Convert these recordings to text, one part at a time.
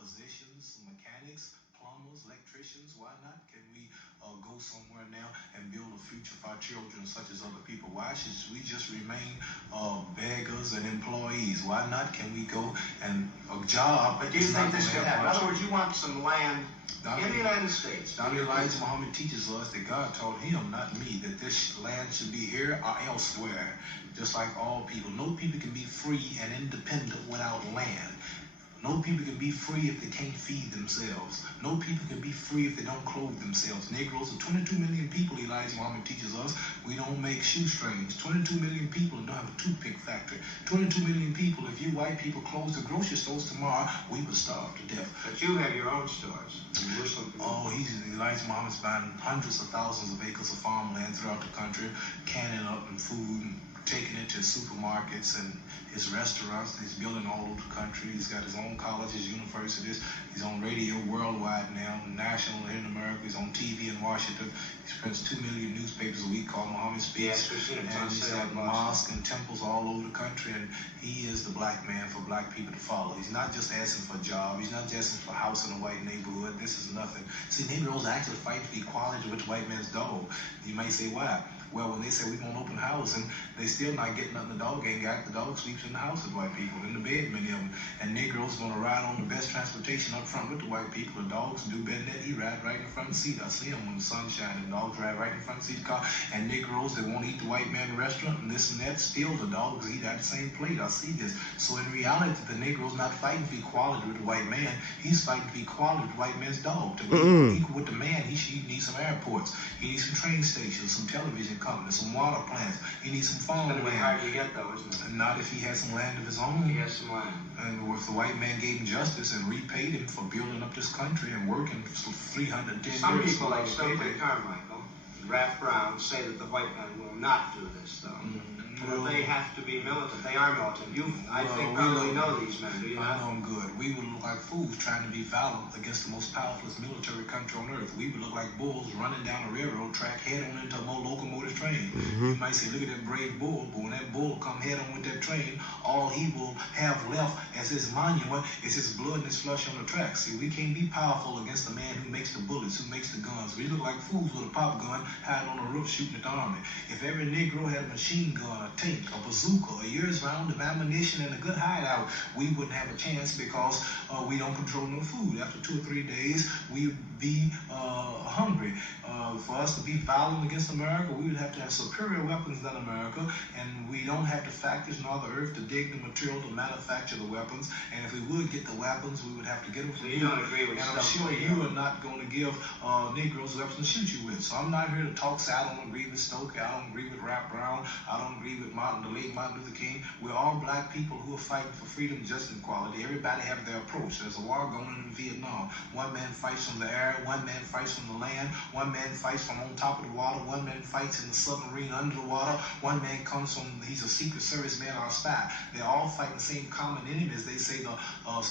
physicians, mechanics, plumbers, electricians. Why not? Can we go somewhere now and build a future for our children such as other people? Why should we just remain beggars and employees? Why not? Can we go and a job? But do you think this could happen? In other words, you want some land in the United States. Dr. Elijah Muhammad teaches us that God told him, not me, that this land should be here or elsewhere. Just like all people. No people can be free and independent without land. No people can be free if they can't feed themselves. No people can be free if they don't clothe themselves. Negroes are 22 million people, Elijah Muhammad teaches us. We don't make shoestrings. 22 million people and don't have a toothpick factory. 22 million people. If you white people close the grocery stores tomorrow, we would starve to death. But you have your own stores. Elijah Muhammad's buying hundreds of thousands of acres of farmland throughout the country, canning up and food, taking it to supermarkets and his restaurants. He's building all over the country. He's got his own colleges, universities. He's on radio worldwide now, national in America. He's on TV in Washington. He prints 2 million newspapers a week called Muhammad Speaks. Yes, and he's got mosques and temples all over the country. And he is the black man for black people to follow. He's not just asking for a job. He's not just asking for a house in a white neighborhood. This is nothing. See, Negroes actually fight for equality with the white man's dog. You may say, why? Well, when they say we want open housing, they still not getting nothing. The dog ain't got. The dog sleeps in the house with white people, in the bed, many of them. And Negroes gonna ride on the best transportation up front with the white people. The dogs do better than that. He ride right in the front seat. I see him when the sun's shining. The dogs ride right in the front seat of the car. And Negroes, they won't eat the white man in the restaurant and this and that. Still, the dogs eat at the same plate. I see this. So in reality, the Negro's not fighting for equality with the white man. He's fighting for equality with the white man's dog. To be equal with the man, he needs some airports. He needs some train stations, some television companies, some water plants. He needs some farmland. It's going to be hard to get though, isn't it? Not if he has some land of his own. He has some land. And if the white man gave him justice and repaid him for building up this country and working for 310 years. Some people like Stokely Carmichael, Ralph Brown, say that the white man will not do this though. Well, they have to be militant. They are militant. I think probably know these men, do you not? I know them good. We would look like fools trying to be valiant against the most powerful military country on earth. We would look like bulls running down a railroad track head on into a more locomotive train. You might say, look at that brave bull, but when that bull come head on with that train, all he will have left as his monument is his blood and his flesh on the track. See, we can't be powerful against the man who makes the bullets, who makes the guns. We look like fools with a pop gun hiding on the roof shooting at the army. If every Negro had a machine gun, a tank, a bazooka, a year's round of ammunition, and a good hideout, we wouldn't have a chance because we don't control no food. After 2 or 3 days, we'd be hungry. For us to be violent against America, we would have to have superior weapons than America, and we don't have the factors nor the earth to dig the material to manufacture the weapons. And if we would get the weapons, we would have to get them from you. Don't agree with and I'm sure you are not going to give Negroes weapons to shoot you with. So I'm not here to talk. Say I don't agree with Stokely. I don't agree with Rap Brown. I don't agree with the late Martin Luther King. We're all black people who are fighting for freedom, justice, and equality. Everybody have their approach. There's a war going on in Vietnam. One man fights from the air. One man fights from the land. One man fights from on top of the water. One man fights in the submarine under the water. One man comes from, he's a secret service man or a spy. They're all fighting the same common enemies. They say the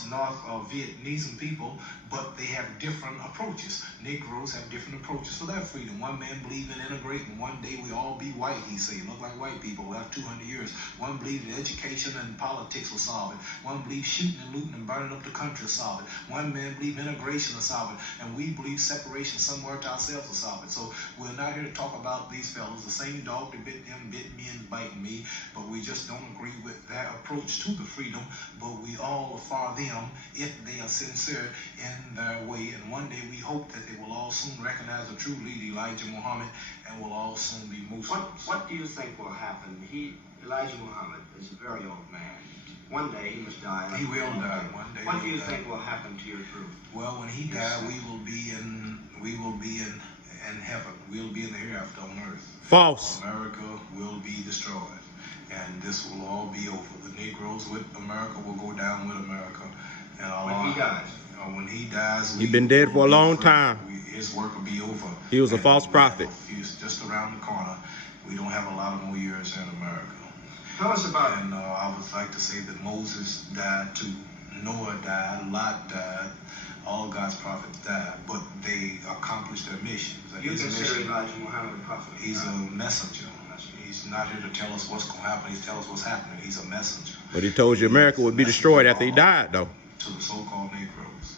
North Vietnamese people, but they have different approaches. Negroes have different approaches for their freedom. One man believes in integrating. One day we all be white, he say. Look like white people. We have 200 years. One believes that education and politics will solve it. One believes shooting and looting and burning up the country will solve it. One man believes integration will solve it. And we believe separation somewhere to ourselves will solve it. So we're not here to talk about these fellows. The same dog that bit them, bit me and bite me. But we just don't agree with their approach to the freedom. But we all are for them if they are sincere in their way. And one day we hope that they will all soon recognize the true leader, Elijah Muhammad, and will all soon be Muslims. What do you think will happen? Elijah Muhammad is a very old man. One day he must die. He will die one day. What do you think will happen to your group? Well, when he dies, we will be in heaven. We'll be in the hereafter on earth. False. America will be destroyed, and this will all be over. The Negroes with America will go down with America. And when he dies. When he dies, he's been dead for a long time. His work will be over. He was a false prophet. He's just around the corner. We don't have a lot of more years in America. Tell us about it. And I would like to say that Moses died too. Noah died. Lot died. All God's prophets died. But they accomplished their missions. You consider Elijah Muhammad a prophet? He's a messenger. He's not here to tell us what's going to happen. He's telling us what's happening. He's a messenger. But he told you America would be destroyed after he died, though. To the so-called Negroes.